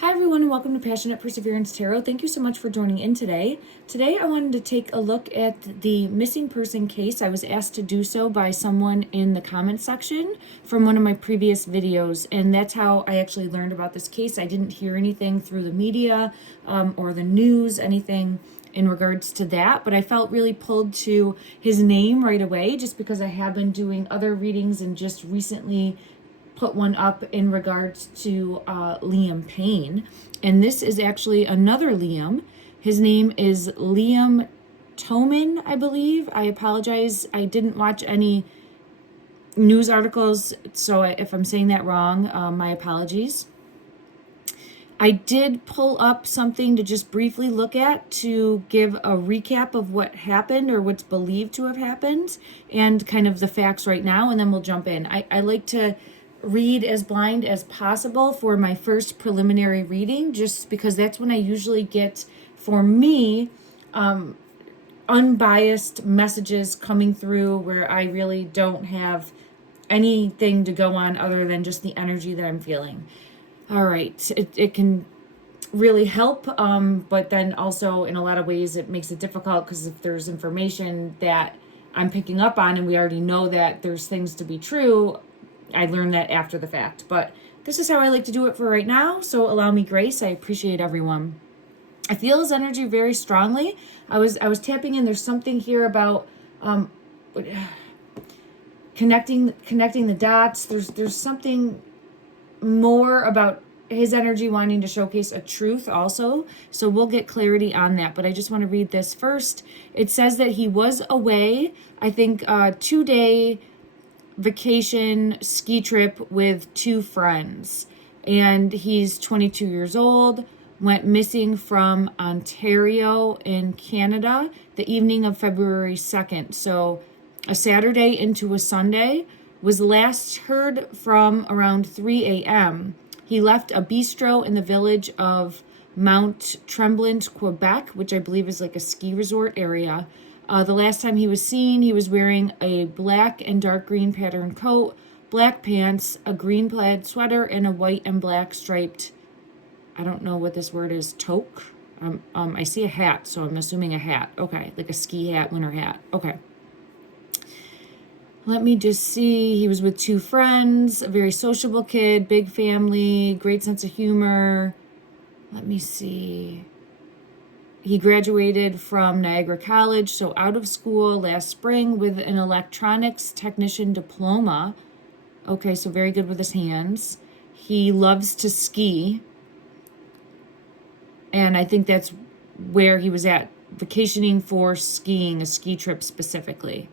Hi everyone and welcome to Passionate Perseverance Tarot. Thank you so much for joining in today. Today I wanted to take a look at the missing person case. I was asked to do so by someone in the comment section from one of my previous videos, and that's how I actually learned about this case. I didn't hear anything through the media or the news, anything in regards to that, but I felt really pulled to his name right away just because I have been doing other readings and just recently put one up in regards to Liam Payne. And this is actually another Liam. His name is Liam Toman, I believe. I apologize. I didn't watch any news articles, so if I'm saying that wrong, my apologies. I did pull up something to just briefly look at to give a recap of what happened or what's believed to have happened and kind of the facts right now, and then we'll jump in. I like to read as blind as possible for my first preliminary reading, just because that's when I usually get, for me, unbiased messages coming through where I really don't have anything to go on other than just the energy that I'm feeling. All right, it can really help, but then also in a lot of ways it makes it difficult because if there's information that I'm picking up on and we already know that there's things to be true, I learned that after the fact. But this is how I like to do it for right now, so allow me grace. I appreciate everyone. I feel his energy very strongly. I was tapping in. There's something here about connecting the dots. There's something more about his energy wanting to showcase a truth also. So we'll get clarity on that. But I just want to read this first. It says that he was away, I think, 2-day vacation ski trip with 2 friends. And he's 22 years old, went missing from Ontario in Canada the evening of February 2nd. So a Saturday into a Sunday. Was last heard from around 3 a.m. He left a bistro in the village of Mount Tremblant, Quebec, which I believe is like a ski resort area. The last time he was seen, he was wearing a black and dark green pattern coat, black pants, a green plaid sweater, and a white and black striped, I don't know what this word is, toque. I see a hat, so I'm assuming a hat. Okay, like a ski hat, winter hat. Okay. Let me just see. He was with 2 friends, a very sociable kid, big family, great sense of humor. Let me see. He graduated from Niagara College, so out of school last spring with an electronics technician diploma. Okay, so very good with his hands. He loves to ski. And I think that's where he was at, vacationing for skiing, a ski trip specifically.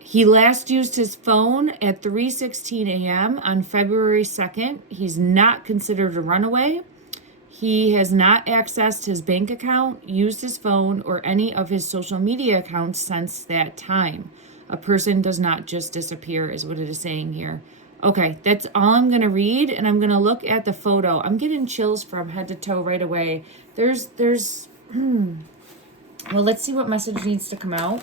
He last used his phone at 3:16 a.m. on February 2nd. He's not considered a runaway. He has not accessed his bank account, used his phone, or any of his social media accounts since that time. A person does not just disappear, is what it is saying here. Okay, that's all I'm going to read, and I'm going to look at the photo. I'm getting chills from head to toe right away. Well, let's see what message needs to come out.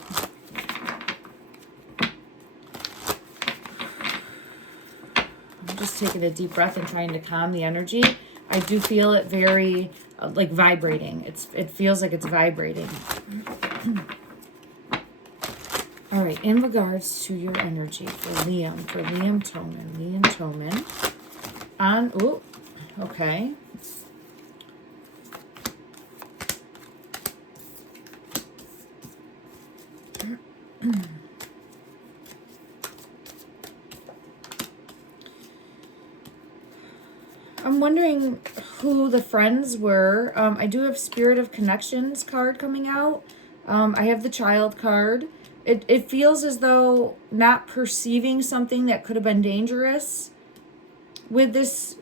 I'm just taking a deep breath and trying to calm the energy. I do feel it very, like, vibrating. It feels like it's vibrating. All right, in regards to your energy for Liam Toman. Okay. I'm wondering who the friends were. I do have Spirit of Connections card coming out. I have the Child card. It feels as though not perceiving something that could have been dangerous with this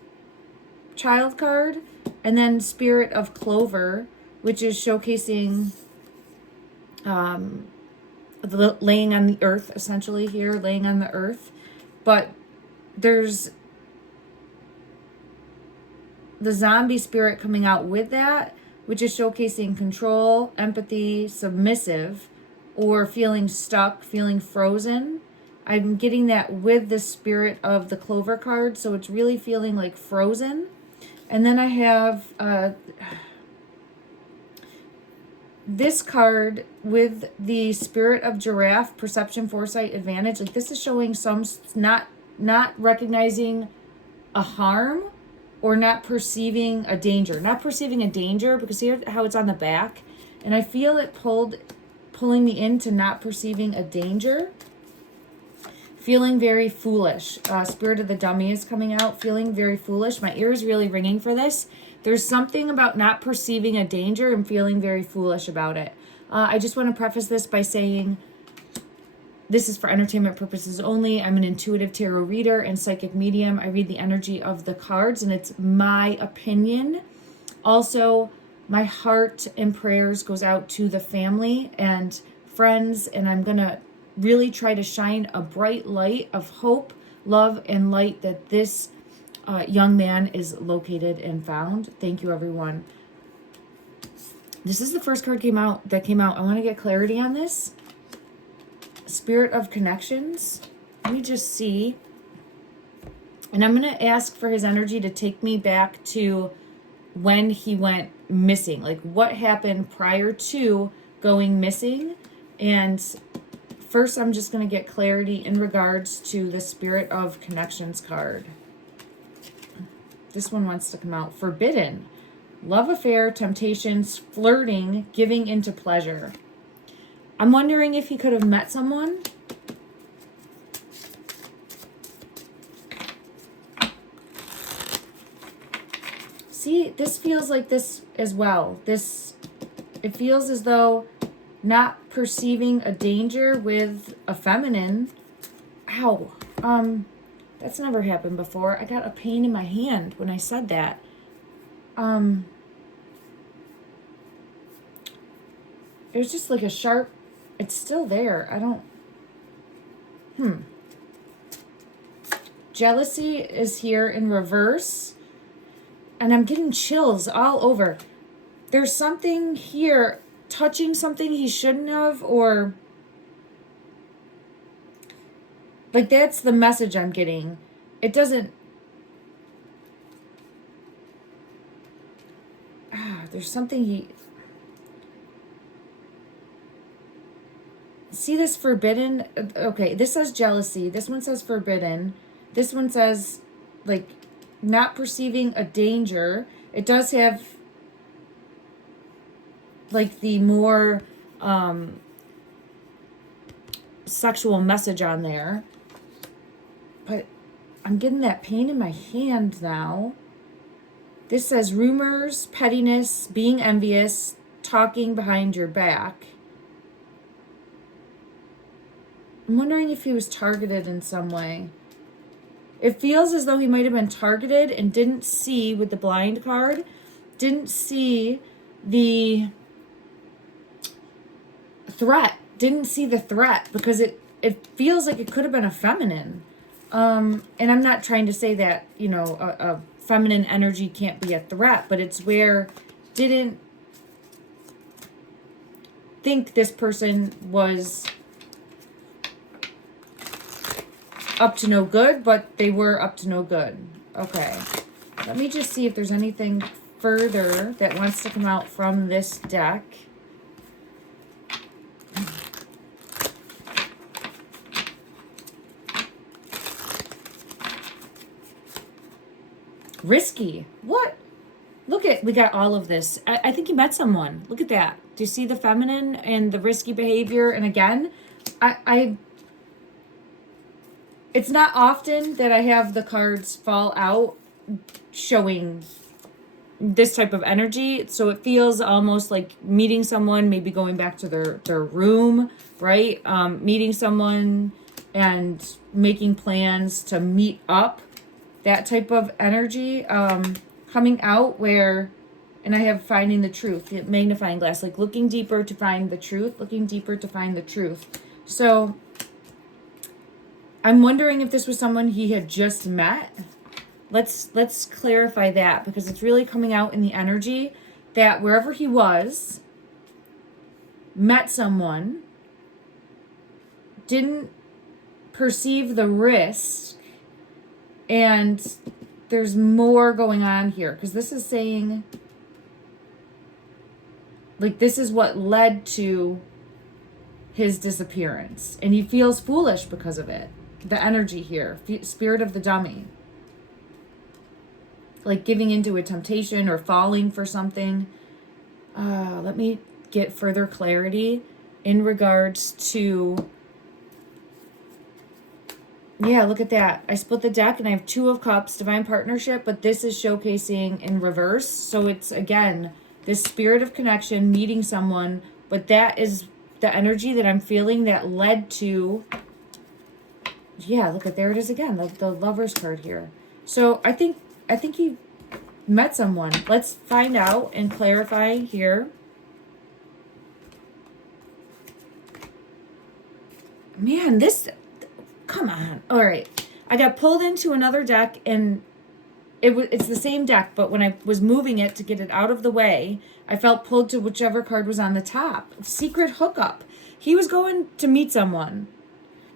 Child card. And then Spirit of Clover, which is showcasing laying on the earth, essentially here, laying on the earth. But there's the zombie spirit coming out with that, which is showcasing control, empathy, submissive, or feeling stuck, feeling frozen. I'm getting that with the spirit of the Clover card, so it's really feeling like frozen. And then I have this card with the spirit of giraffe, perception, foresight, advantage. Like this is showing some not recognizing a harm or not perceiving a danger. Not perceiving a danger, because here how it's on the back. And I feel it pulling me into not perceiving a danger. Feeling very foolish. Spirit of the dummy is coming out. Feeling very foolish. My ear is really ringing for this. There's something about not perceiving a danger and feeling very foolish about it. I just want to preface this by saying this is for entertainment purposes only. I'm an intuitive tarot reader and psychic medium. I read the energy of the cards, and it's my opinion. Also, my heart and prayers goes out to the family and friends, and I'm going to really try to shine a bright light of hope, love, and light that this young man is located and found. Thank you, everyone. This is the first card that came out. I want to get clarity on this. Spirit of connections. Let me just see. And I'm going to ask for his energy to take me back to when he went missing. Like what happened prior to going missing. And first, I'm just going to get clarity in regards to the Spirit of Connections card. This one wants to come out. Forbidden. Love affair, temptations, flirting, giving into pleasure. I'm wondering if he could have met someone. See, this feels like this as well. It feels as though not perceiving a danger with a feminine. Ow. That's never happened before. I got a pain in my hand when I said that. It was just like a sharp, it's still there. I don't, Jealousy is here in reverse. And I'm getting chills all over. There's something here touching something he shouldn't have, or like that's the message I'm getting. It doesn't, there's something see this forbidden. Okay, this says jealousy. This one says forbidden. This one says like not perceiving a danger. It does have like the more sexual message on there, but I'm getting that pain in my hand now. This says rumors, pettiness, being envious, talking behind your back. I'm wondering if he was targeted in some way. It feels as though he might have been targeted and didn't see, with the blind card, didn't see the threat. Didn't see the threat because it feels like it could have been a feminine. And I'm not trying to say that, a feminine energy can't be a threat, but it's where didn't think this person was up to no good, but they were up to no good. Okay. Let me just see if there's anything further that wants to come out from this deck. Risky. What? Look at, we got all of this. I think he met someone. Look at that. Do you see the feminine and the risky behavior? And again, it's not often that I have the cards fall out showing this type of energy. So it feels almost like meeting someone, maybe going back to their room, right? Meeting someone and making plans to meet up. That type of energy coming out where, and I have finding the truth, the magnifying glass, like looking deeper to find the truth, looking deeper to find the truth. So I'm wondering if this was someone he had just met. Let's clarify that, because it's really coming out in the energy that wherever he was, met someone, didn't perceive the risk, and there's more going on here, because this is saying, like, this is what led to his disappearance, and he feels foolish because of it. The energy here, spirit of the dummy, like giving into a temptation or falling for something. Let me get further clarity in regards to, yeah, look at that. I split the deck and I have 2 of Cups, divine partnership, but this is showcasing in reverse. So it's, again, this spirit of connection, meeting someone, but that is the energy that I'm feeling that led to, yeah, look at, there it is again, the Lover's card here. So I think he met someone. Let's find out and clarify here. Man, this, come on. All right. I got pulled into another deck, and it's the same deck, but when I was moving it to get it out of the way, I felt pulled to whichever card was on the top. Secret hookup. He was going to meet someone.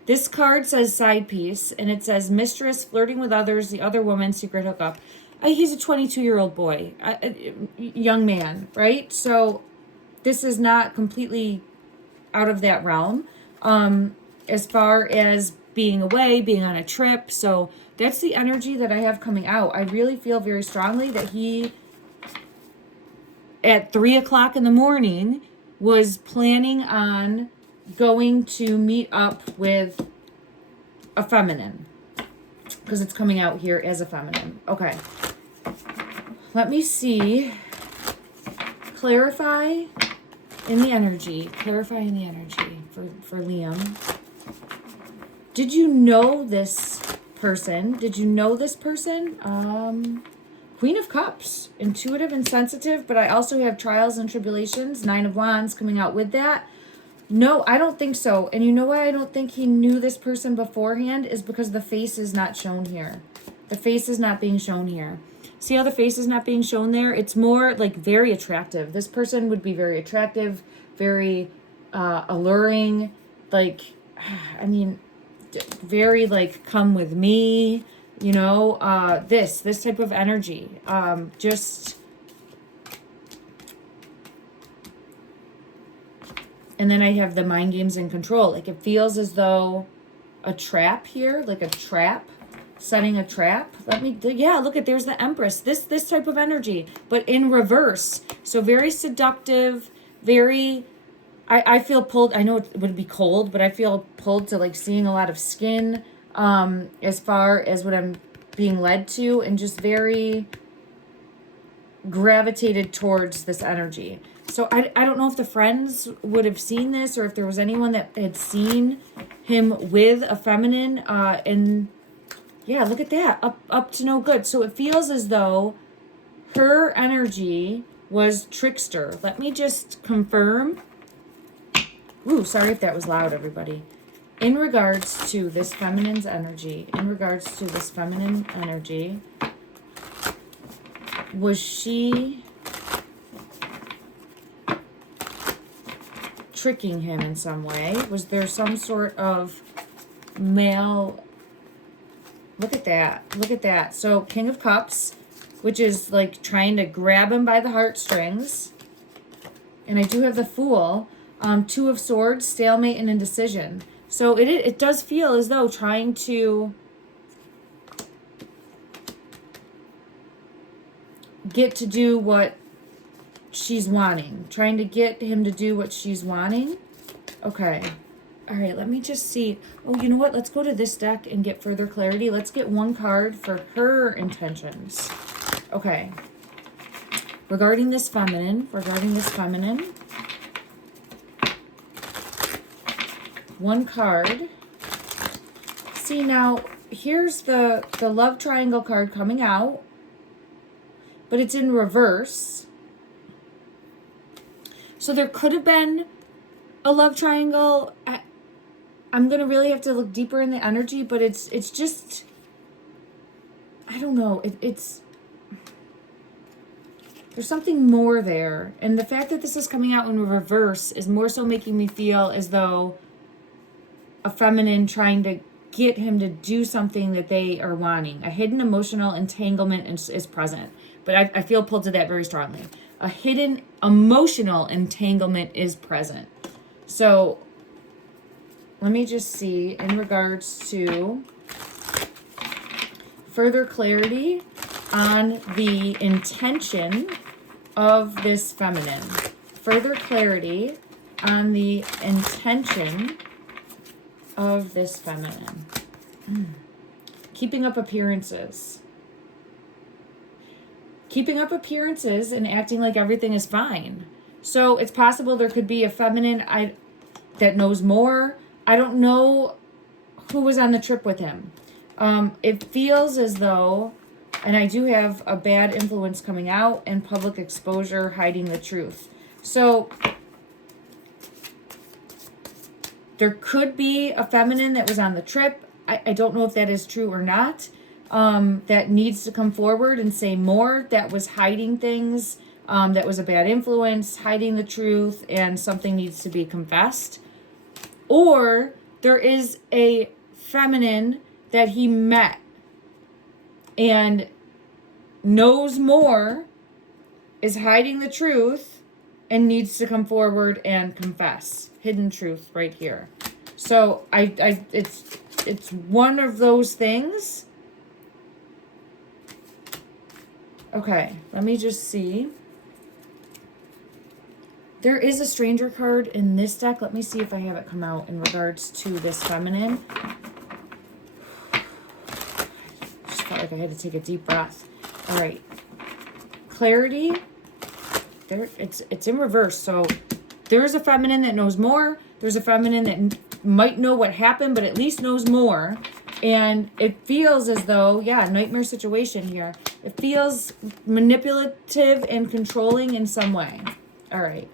This card says side piece, and it says mistress, flirting with others, the other woman, secret hookup. He's a 22-year-old boy, young man, right? So this is not completely out of that realm. As far as being away, being on a trip. So that's the energy that I have coming out. I really feel very strongly that he, at 3 o'clock in the morning, was planning on going to meet up with a feminine, because it's coming out here as a feminine. Okay. Let me see. Clarify in the energy. Clarify in the energy for Liam. Did you know this person? Did you know this person? Queen of Cups. Intuitive and sensitive, but I also have trials and tribulations. 9 of Wands coming out with that. No, I don't think so. And you know why I don't think he knew this person beforehand is because the face is not shown here. The face is not being shown here. See how the face is not being shown there? It's more like very attractive. This person would be very attractive, very alluring. Like, I mean, very like, come with me, you know, this type of energy. Just, and then I have the mind games and control. Like, it feels as though a trap here, like a trap, setting a trap. Yeah, look at, there's the Empress. This type of energy, but in reverse. So very seductive, very, I feel pulled. I know it would be cold, but I feel pulled to like seeing a lot of skin, as far as what I'm being led to, and just very gravitated towards this energy. So I don't know if the friends would have seen this, or if there was anyone that had seen him with a feminine, and yeah, look at that, up to no good. So it feels as though her energy was trickster. Let me just confirm. Ooh, sorry if that was loud, everybody. In regards to this feminine's energy, was she tricking him in some way? Was there some sort of male? Look at that. So King of Cups, which is like trying to grab him by the heartstrings. And I do have the Fool. 2 of Swords, stalemate and indecision. So it does feel as though trying to get to do what she's wanting. Trying to get him to do what she's wanting. Okay. All right, let me just see. Oh, you know what? Let's go to this deck and get further clarity. Let's get 1 card for her intentions. Okay. Regarding this feminine. 1 card. See, now, here's the love triangle card coming out, but it's in reverse. So there could have been a love triangle. I'm going to really have to look deeper in the energy, but it's just, I don't know. It's there's something more there. And the fact that this is coming out in reverse is more so making me feel as though a feminine trying to get him to do something that they are wanting. A hidden emotional entanglement is present. But I feel pulled to that very strongly. A hidden emotional entanglement is present. So let me just see in regards to further clarity on the intention of this feminine. Further clarity on the intention of this feminine. Keeping up appearances. Keeping up appearances and acting like everything is fine. So it's possible there could be a feminine that knows more. I don't know who was on the trip with him. It feels as though, and I do have a bad influence coming out and public exposure, hiding the truth. So there could be a feminine that was on the trip. I don't know if that is true or not. That needs to come forward and say more, that was hiding things, that was a bad influence, hiding the truth, and something needs to be confessed. Or there is a feminine that he met and knows more, is hiding the truth, and needs to come forward and confess. Hidden truth right here. So it's one of those things. Okay, let me just see. There is a stranger card in this deck. Let me see if I have it come out in regards to this feminine. Just felt like I had to take a deep breath. All right. Clarity. There, it's in reverse. So there's a feminine that knows more. There's a feminine that might know what happened, but at least knows more. And it feels as though, yeah, nightmare situation here. It feels manipulative and controlling in some way. All right.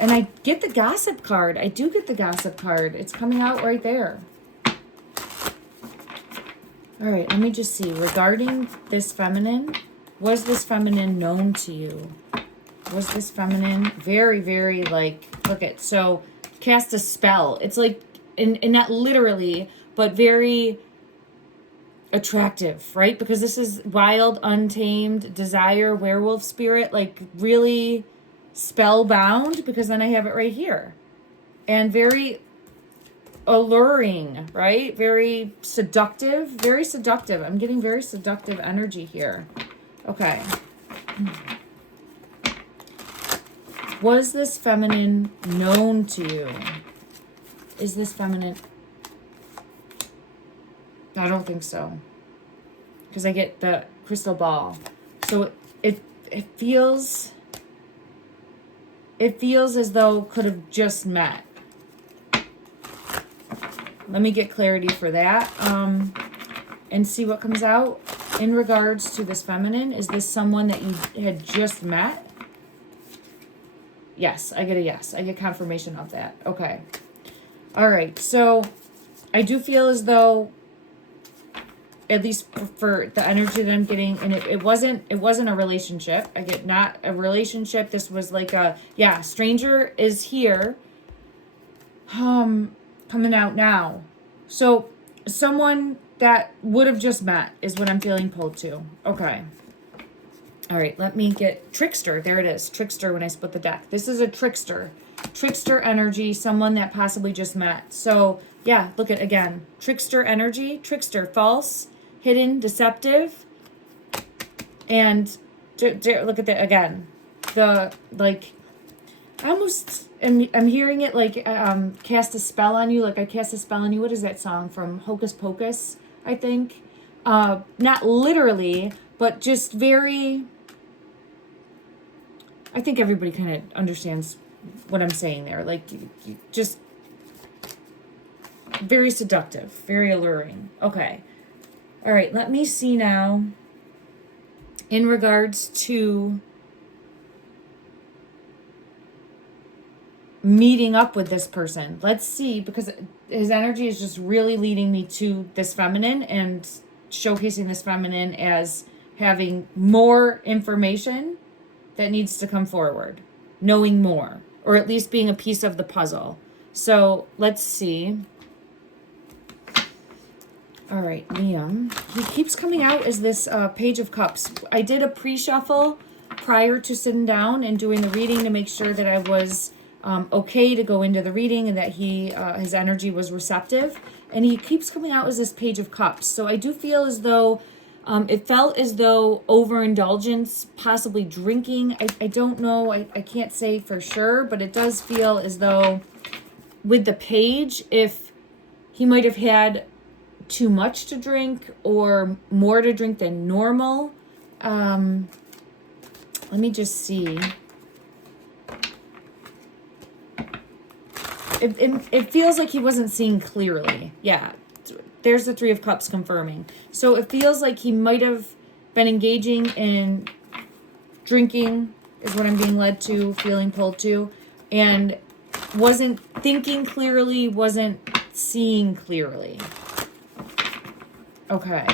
And I get the gossip card. I do get the gossip card. It's coming out right there. All right, let me just see. Regarding this feminine, was this feminine known to you? Was this feminine very, very like, look at, so cast a spell. It's like, and not literally, but very attractive, right? Because this is wild, untamed, desire, werewolf spirit, like really spellbound, because then I have it right here. And very alluring, right? Very seductive, very seductive. I'm getting very seductive energy here. Okay. Was this feminine known to you? Is this feminine? I don't think so. Because I get the crystal ball. So it feels as though could have just met. Let me get clarity for that. And see what comes out in regards to this feminine. Is this someone that you had just met? Yes, I get a yes. I get confirmation of that. Okay. All right. So I do feel as though, at least for the energy that I'm getting, and it wasn't a relationship. I get not a relationship. This was like a, yeah, stranger is here. Coming out now. So someone that would have just met is what I'm feeling pulled to. Okay. All right, let me get trickster. There it is. Trickster when I split the deck. This is a trickster. Trickster energy, someone that possibly just met. So yeah, look at again. Trickster energy, trickster, false, hidden, deceptive. And look at that again. The like, I almost I'm hearing it like cast a spell on you. Like I cast a spell on you. What is that song from Hocus Pocus? I think. Not literally, but just very. I think everybody kind of understands what I'm saying there. Like, you just very seductive, very alluring. Okay. All right, let me see now in regards to meeting up with this person. Let's see, because his energy is just really leading me to this feminine and showcasing this feminine as having more information that needs to come forward, knowing more, or at least being a piece of the puzzle. So let's see. All right, Liam. He keeps coming out as this Page of Cups. I did a pre-shuffle prior to sitting down and doing the reading to make sure that I was okay to go into the reading and that his energy was receptive. And he keeps coming out as this Page of Cups. So I do feel as though it felt as though overindulgence, possibly drinking. I don't know. I can't say for sure, but it does feel as though with the page, if he might have had too much to drink or more to drink than normal. Let me just see. It feels like he wasn't seeing clearly. Yeah, there's the Three of Cups confirming. So it feels like he might have been engaging in drinking, is what I'm being led to, feeling pulled to, and wasn't thinking clearly, wasn't seeing clearly. Okay.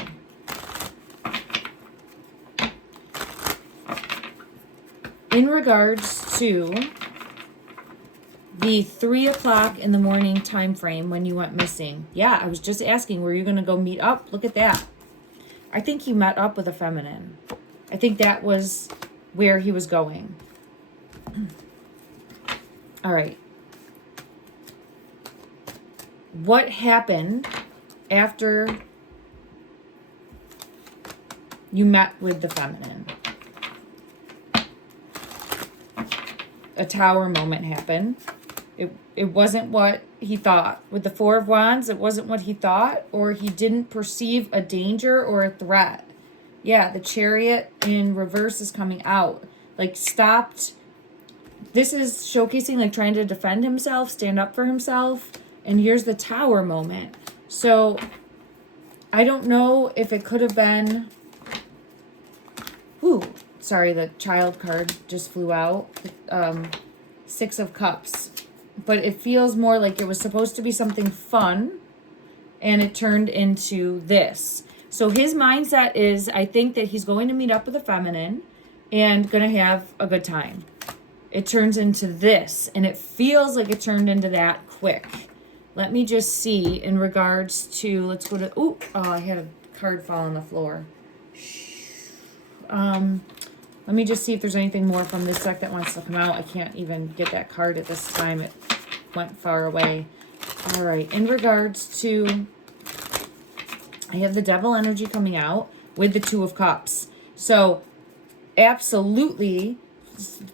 In regards to the 3 o'clock in the morning time frame when you went missing. Yeah, I was just asking, were you going to go meet up? Look at that. I think he met up with a feminine. I think that was where he was going. All right. What happened after you met with the feminine? A tower moment happened. It wasn't what he thought. With the 4 of Wands, it wasn't what he thought, or he didn't perceive a danger or a threat. Yeah, the Chariot in reverse is coming out. Like, stopped. This is showcasing, like, trying to defend himself, stand up for himself. And here's the Tower moment. So, I don't know if it could have been... Ooh, sorry, the Child card just flew out. 6 of Cups. But it feels more like it was supposed to be something fun, and it turned into this. So his mindset is, I think that he's going to meet up with a feminine and going to have a good time. It turns into this, and it feels like it turned into that quick. Let me just see in regards to, let's go to, oh, I had a card fall on the floor. Let me just see if there's anything more from this deck that wants to come out. I can't even get that card at this time. It went far away. All right. In regards to, I have the Devil energy coming out with the 2 of Cups. So, absolutely,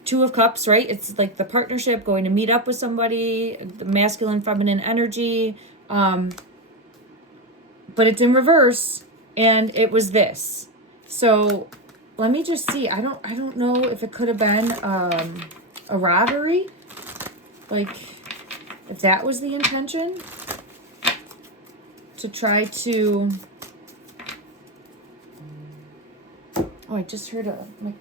2 of Cups, right? It's like the partnership, going to meet up with somebody, the masculine, feminine energy. But it's in reverse, and it was this. So... let me just see. I don't know if it could have been a robbery. Like, if that was the intention. To try to... Oh, I just heard like,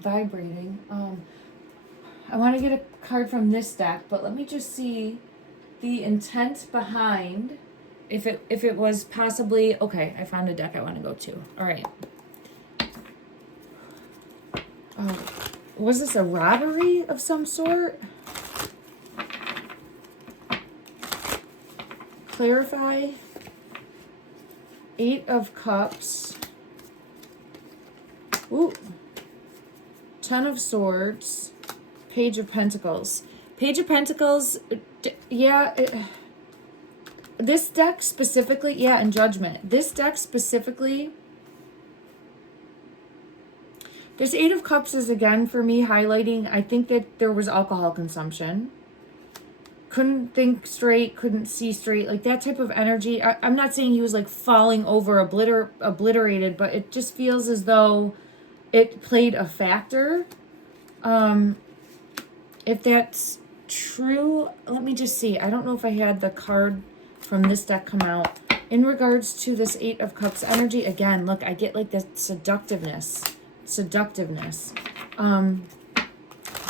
vibrating. I want to get a card from this deck, but let me just see the intent behind. If it was possibly... Okay, I found a deck I want to go to. All right. Oh, was this a robbery of some sort? Clarify. 8 of Cups. Ooh. 10 of Swords. Page of Pentacles. Page of Pentacles, yeah. This deck specifically, yeah, and Judgment. This deck specifically... This 8 of Cups is, again, for me, highlighting, I think that there was alcohol consumption. Couldn't think straight, couldn't see straight. Like, that type of energy. I'm not saying he was, like, falling over, obliterated, but it just feels as though it played a factor. If that's true, let me just see. I don't know if I had the card from this deck come out. In regards to this 8 of Cups energy, again, look, I get, like, the seductiveness,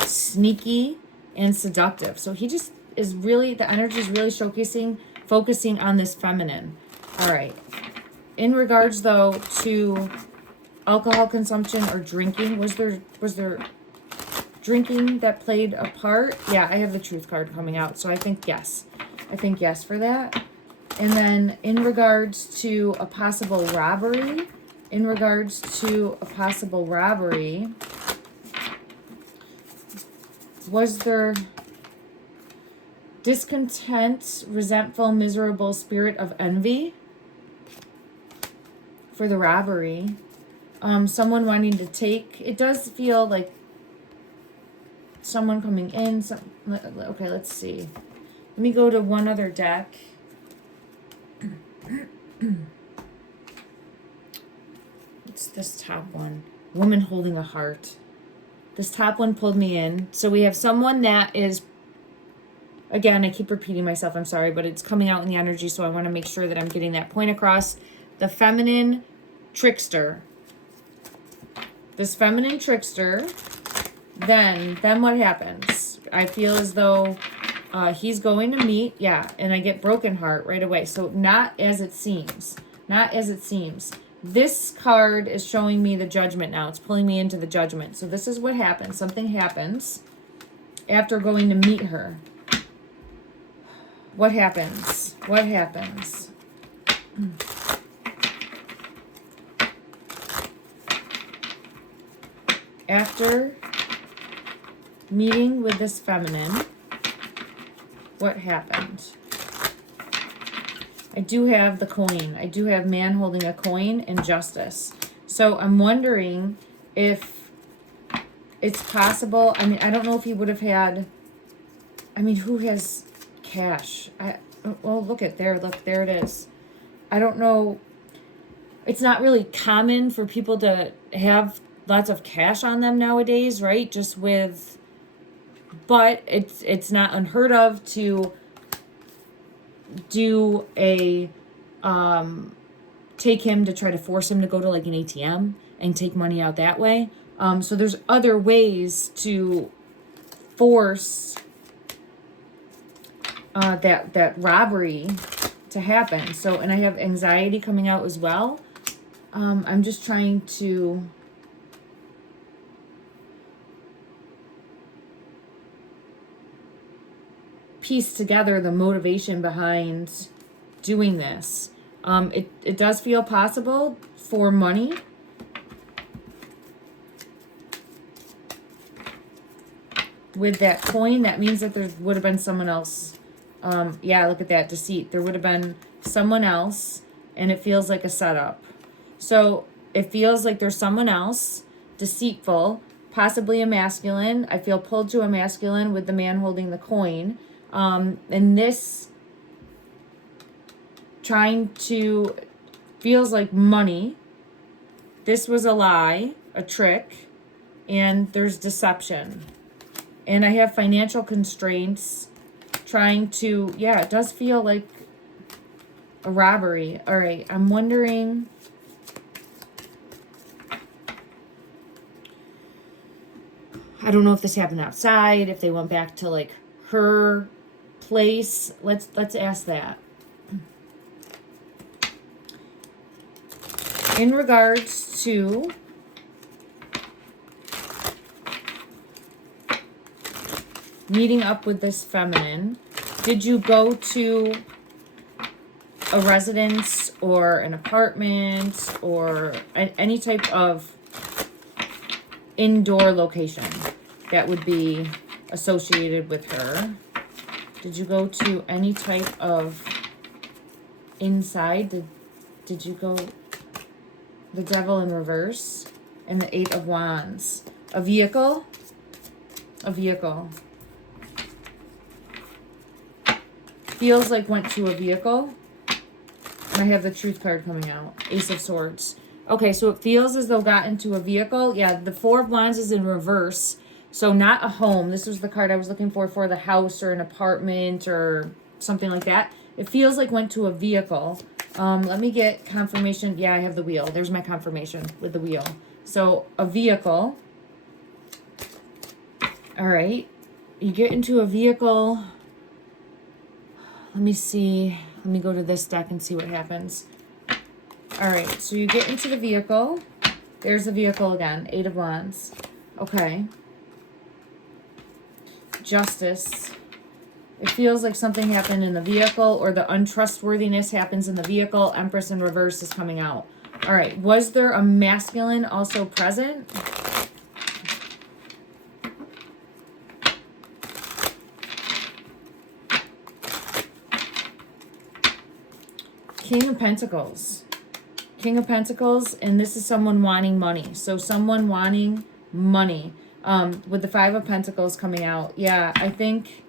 sneaky and seductive. So he just is really, the energy is really focusing on this feminine. All right. In regards, though, to alcohol consumption or drinking, was there drinking that played a part? Yeah, I have the Truth card coming out, so I think yes. I think yes for that. And then in regards to a possible robbery, was there discontent, resentful, miserable spirit of envy for the robbery? Someone wanting to take, it does feel like someone coming in. Okay, let's see. Let me go to one other deck. It's this top one. Woman holding a heart. This top one pulled me in. So we have someone that is, again, I keep repeating myself, I'm sorry, but it's coming out in the energy, so I want to make sure that I'm getting that point across. The feminine trickster. This feminine trickster, then what happens? I feel as though he's going to meet, yeah, and I get broken heart right away. So not as it seems. Not as it seems. This card is showing me the judgment now. It's pulling me into the judgment. So this is what happens. Something happens after going to meet her. What happens? What happens? After meeting with this feminine, what happened? I do have the coin. I do have man holding a coin and justice. So I'm wondering if it's possible. I mean, I don't know if he would have had, I mean, who has cash? Oh, look at there. Look, there it is. I don't know. It's not really common for people to have lots of cash on them nowadays, right? Just with, but it's not unheard of to do a take him to try to force him to go to like an ATM and take money out that way. So there's other ways to force that robbery to happen. So, and I have anxiety coming out as well. I'm just trying to piece together the motivation behind doing this. It does feel possible for money. With that coin, that means that there would have been someone else. Yeah, look at that, deceit. There would have been someone else, and it feels like a setup. So it feels like there's someone else, deceitful, possibly a masculine. I feel pulled to a masculine with the man holding the coin. And this trying to, feels like money. This was a lie, a trick, and there's deception. And I have financial constraints trying to, yeah, it does feel like a robbery. All right, I'm wondering, I don't know if this happened outside, if they went back to like her place. Let's ask that. In regards to meeting up with this feminine, did you go to a residence or an apartment or any type of indoor location that would be associated with her? Did you go to any type of inside? Did you go the Devil in reverse and the Eight of Wands? A vehicle? A vehicle. Feels like went to a vehicle. And I have the Truth card coming out. Ace of Swords. Okay, so it feels as though got into a vehicle. Yeah, the Four of Wands is in reverse. So not a home. This was the card I was looking for the house or an apartment or something like that. It feels like went to a vehicle. Let me get confirmation. Yeah, I have the wheel. There's my confirmation with the wheel. So a vehicle. All right. You get into a vehicle. Let me see. Let me go to this deck and see what happens. All right. So you get into the vehicle. There's the vehicle again. Eight of Wands. Okay. Justice. It feels like something happened in the vehicle, or the untrustworthiness happens in the vehicle. Empress in reverse is coming out. All right. Was there a masculine also present? King of Pentacles. King of Pentacles, and this is someone wanting money. So someone wanting money. With the Five of Pentacles coming out. Yeah, I think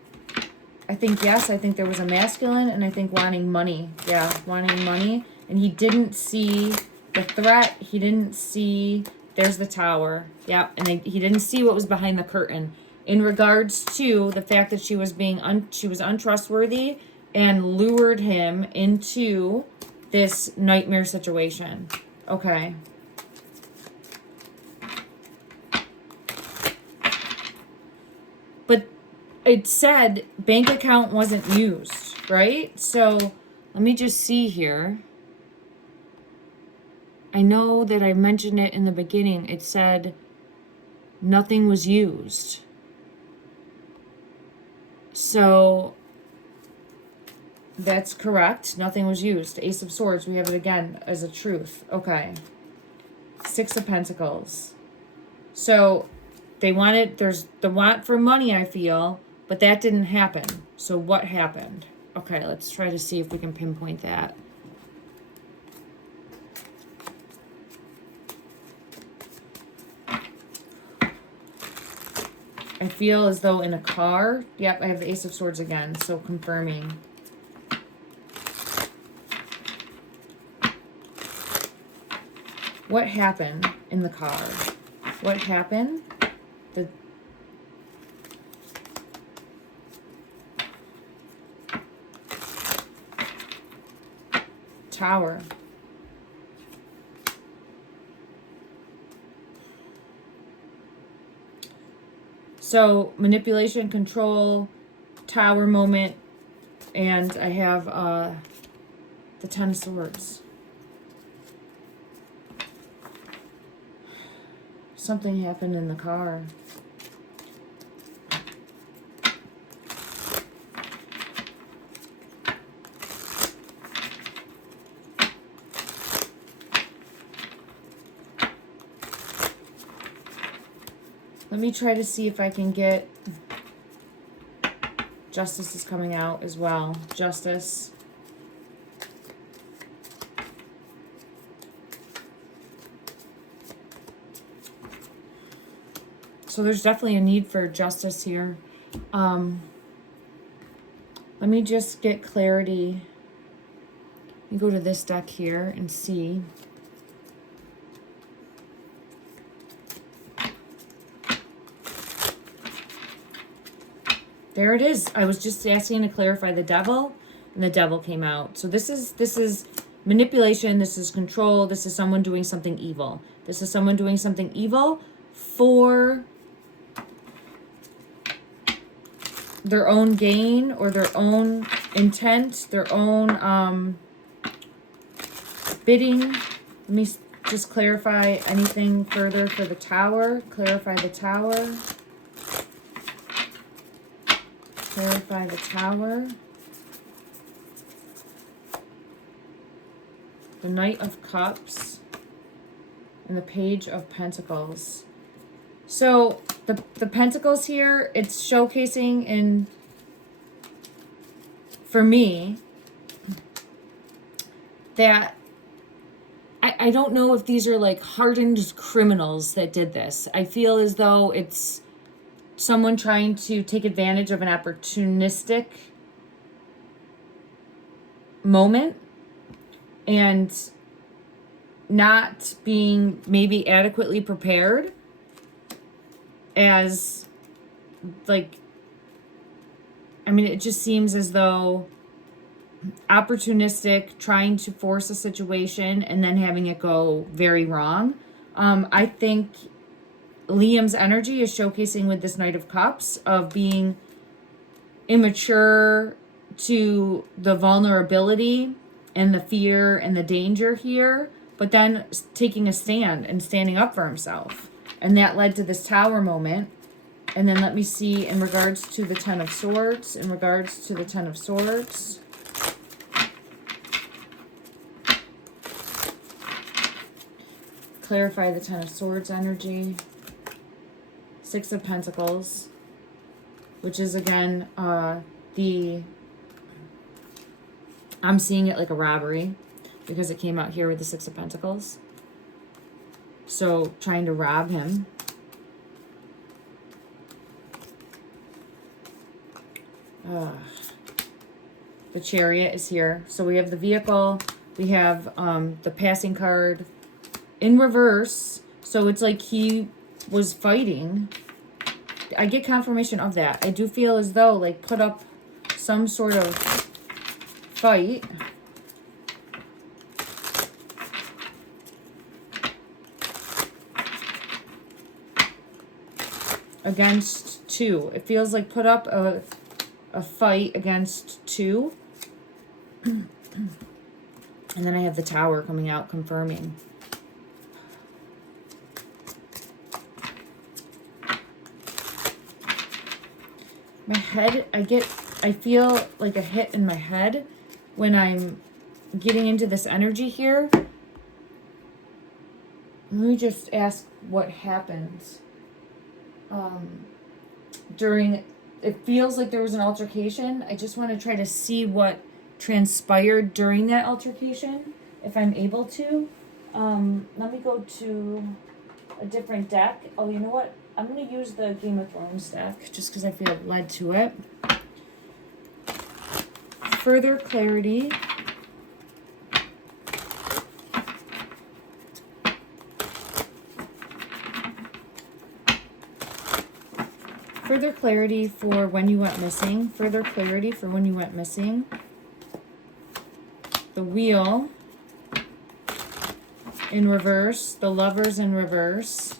yes, I think there was a masculine, and I think wanting money. Yeah, wanting money. And he didn't see the threat. He didn't see, there's the Tower. Yeah, and he didn't see what was behind the curtain. In regards to the fact that she was she was untrustworthy and lured him into this nightmare situation. Okay. But it said bank account wasn't used, right? So let me just see here. I know that I mentioned it in the beginning. It said nothing was used. So that's correct. Nothing was used. Ace of Swords. We have it again as a truth. Okay. Six of Pentacles. So they wanted, there's the want for money, I feel, but that didn't happen. So what happened? Okay, let's try to see if we can pinpoint that. I feel as though in a car. Yep, I have the Ace of Swords again, so confirming. What happened in the car? What happened? The Tower. So manipulation, control, Tower moment, and I have the Ten of Swords. Something happened in the car. Let me try to see if I can get... Justice is coming out as well. Justice. So there's definitely a need for justice here. Let me just get clarity. Let me go to this deck here and see. There it is. I was just asking to clarify the Devil, and the Devil came out. So this is manipulation. This is control. This is someone doing something evil. This is someone doing something evil for their own gain or their own intent, their own bidding. Let me just clarify anything further for the Tower. Clarify the Tower. Clarify the Tower. The Knight of Cups. And the Page of Pentacles. So the Pentacles here, it's showcasing in, for me, that I don't know if these are like hardened criminals that did this. I feel as though it's someone trying to take advantage of an opportunistic moment and not being maybe adequately prepared as, like, I mean, it just seems as though opportunistic, trying to force a situation and then having it go very wrong. I think Liam's energy is showcasing with this Knight of Cups of being immature to the vulnerability and the fear and the danger here, but then taking a stand and standing up for himself. And that led to this Tower moment. And then let me see in regards to the Ten of Swords. In regards to the Ten of Swords. Clarify the Ten of Swords energy. Six of Pentacles. Which is, again, I'm seeing it like a robbery. Because it came out here with the Six of Pentacles. So, trying to rob him. The Chariot is here. So we have the vehicle. We have the passing card in reverse. So it's like he was fighting. I get confirmation of that. I do feel as though, like, put up some sort of fight. Against two. It feels like put up a fight against two. And then I have the Tower coming out, confirming. My head, I feel like a hit in my head when I'm getting into this energy here. Let me just ask what happens during. It feels like there was an altercation. I just want to try to see what transpired during that altercation, if I'm able to. Let me go to a different deck. Oh, you know what? I'm going to use the Game of Thrones deck, just because I feel led to it. Further clarity. Further clarity for when you went missing. Further clarity for when you went missing. The Wheel in reverse. The Lovers in reverse.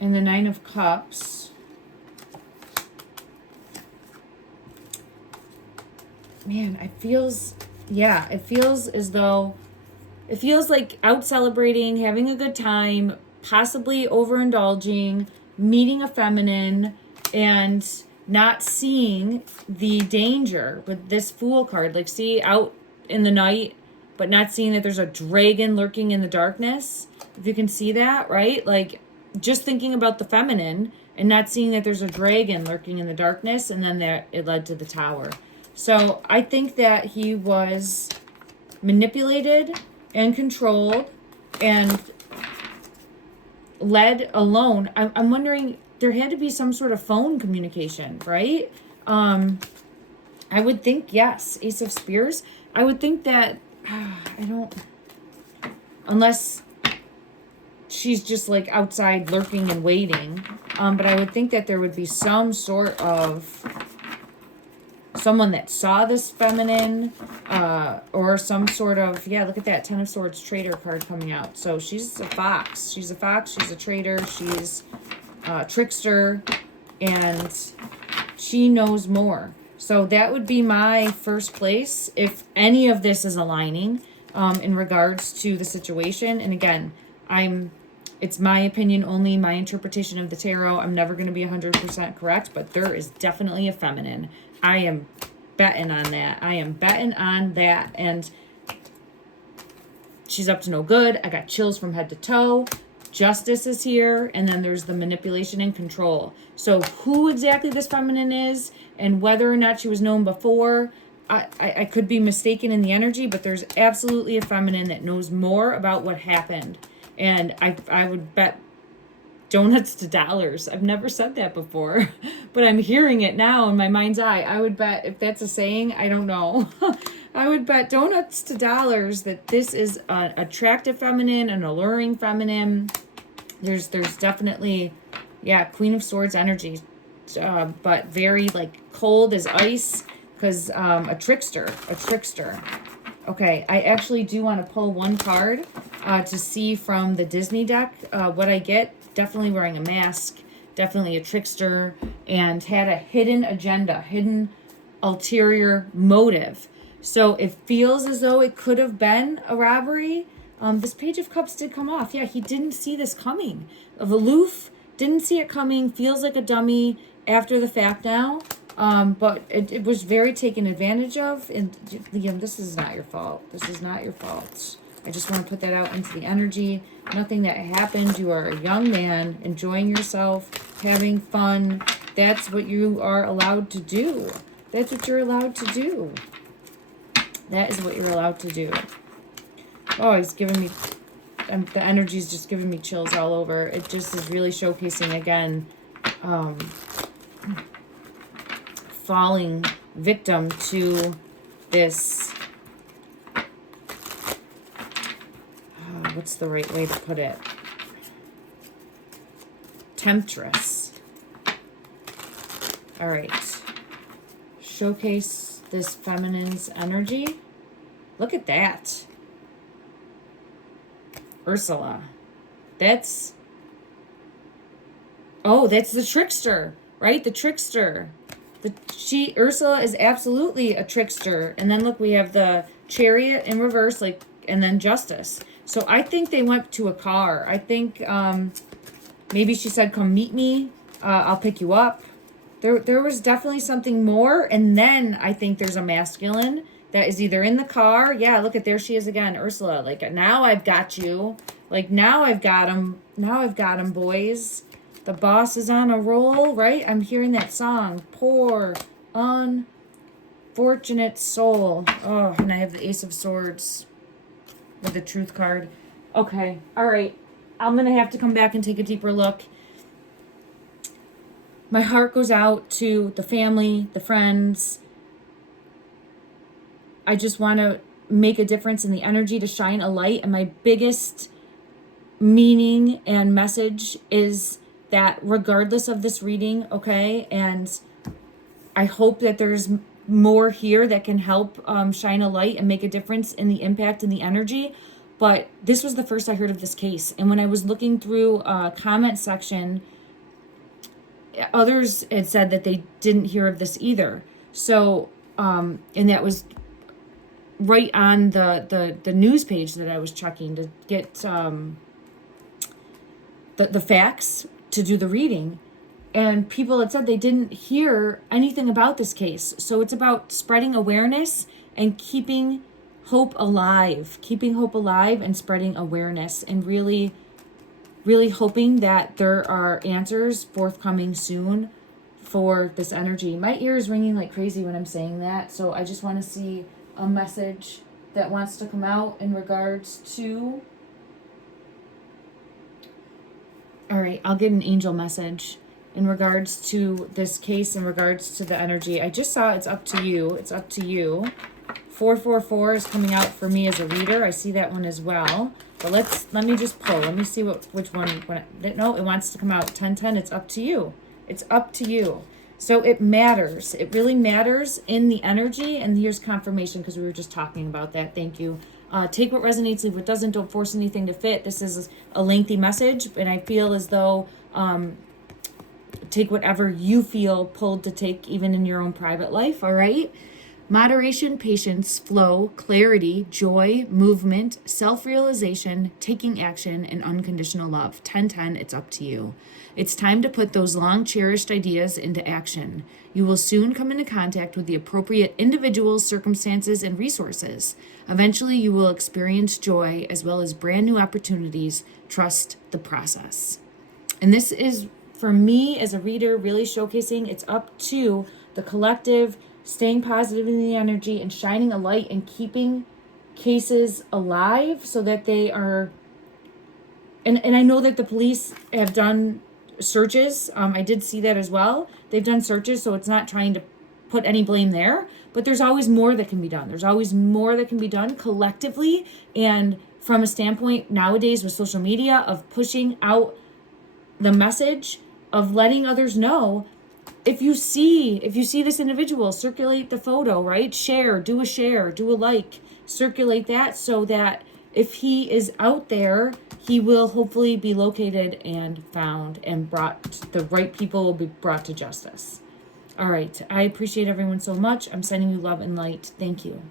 And the Nine of Cups. Man, it feels as though, it feels like out celebrating, having a good time, possibly overindulging, meeting a feminine, and not seeing the danger with this Fool card. Like, see, out in the night, but not seeing that there's a dragon lurking in the darkness. If you can see that, right? Like, just thinking about the feminine and not seeing that there's a dragon lurking in the darkness, and then it led to the Tower. So I think that he was manipulated and controlled and led alone. I'm wondering, there had to be some sort of phone communication, right? I would think, yes, Ace of Spears. I would think that, unless she's just like outside lurking and waiting. But I would think that there would be some sort of someone that saw this feminine, or some sort of, yeah, look at that Ten of Swords traitor card coming out. So she's a fox. She's a fox. She's a traitor. She's a trickster, and she knows more. So that would be my first place if any of this is aligning in regards to the situation. And again, it's my opinion only, my interpretation of the tarot. I'm never going to be 100% correct, but there is definitely a feminine. I am betting on that. And she's up to no good. I got chills from head to toe. Justice is here. And then there's the manipulation and control. So who exactly this feminine is and whether or not she was known before, I could be mistaken in the energy, but there's absolutely a feminine that knows more about what happened. And I would bet donuts to dollars. I've never said that before, but I'm hearing it now in my mind's eye. I would bet, if that's a saying, I don't know. I would bet donuts to dollars that this is an attractive feminine, an alluring feminine. There's definitely, yeah, Queen of Swords energy, but very like cold as ice, because a trickster. Okay, I actually do want to pull one card to see from the Disney deck what I get. Definitely wearing a mask, definitely a trickster, and had a hidden agenda, hidden ulterior motive. So it feels as though it could have been a robbery. This Page of Cups did come off. Yeah, he didn't see this coming. Of aloof, didn't see it coming, feels like a dummy after the fact now. But it was very taken advantage of. And Liam, this is not your fault. This is not your fault. I just want to put that out into the energy. Nothing that happened. You are a young man, enjoying yourself, having fun. That's what you are allowed to do. That's what you're allowed to do. That is what you're allowed to do. Oh, it's giving me, the energy is just giving me chills all over. It just is really showcasing, again, falling victim to this, what's the right way to put it? Temptress. All right. Showcase this feminine's energy. Look at that. Ursula. That's the trickster, right? The trickster. Ursula is absolutely a trickster. And then look, we have the Chariot in reverse, like, and then Justice. So I think they went to a car. I think maybe she said, come meet me. I'll pick you up. There was definitely something more. And then I think there's a masculine that is either in the car. Yeah, look at, there she is again, Ursula. Like, now I've got you. Like, now I've got him. Now I've got him, boys. The boss is on a roll, right? I'm hearing that song. Poor, unfortunate soul. Oh, and I have the Ace of Swords with the Truth card. Okay, all right. I'm going to have to come back and take a deeper look. My heart goes out to the family, the friends. I just want to make a difference in the energy, to shine a light. And my biggest meaning and message is that regardless of this reading, okay, and I hope that there's more here that can help shine a light and make a difference in the impact and the energy. But this was the first I heard of this case. And when I was looking through a comment section, others had said that they didn't hear of this either. So, and that was right on the news page that I was checking to get the facts to do the reading. And people had said they didn't hear anything about this case. So it's about spreading awareness and keeping hope alive and spreading awareness, and really, really hoping that there are answers forthcoming soon for this energy. My ear is ringing like crazy when I'm saying that. So I just want to see a message that wants to come out in regards to... All right, I'll get an angel message in regards to this case, in regards to the energy. I just saw it's up to you. It's up to you. 444 is coming out for me as a reader. I see that one as well. But let me just pull. Let me see which one. No, it wants to come out 1010. It's up to you. It's up to you. So it matters. It really matters in the energy. And here's confirmation, because we were just talking about that. Thank you. Take what resonates, leave what doesn't. Don't force anything to fit. This is a lengthy message, and I feel as though take whatever you feel pulled to take, even in your own private life. All right. Moderation, patience, flow, clarity, joy, movement, self-realization, taking action, and unconditional love. 1010, it's up to you. It's time to put those long-cherished ideas into action. You will soon come into contact with the appropriate individuals, circumstances, and resources. Eventually, you will experience joy as well as brand new opportunities. Trust the process. And this is, for me as a reader, really showcasing it's up to the collective, staying positive in the energy and shining a light and keeping cases alive so that they are... And I know that the police have done searches. I did see that as well. They've done searches, so it's not trying to put any blame there, but there's always more that can be done. There's always more that can be done collectively, and from a standpoint nowadays with social media, of pushing out the message, of letting others know. If you see this individual, circulate the photo, right? Share, do a like, circulate that, so that if he is out there, he will hopefully be located and found and the right people will be brought to justice. All right. I appreciate everyone so much. I'm sending you love and light. Thank you.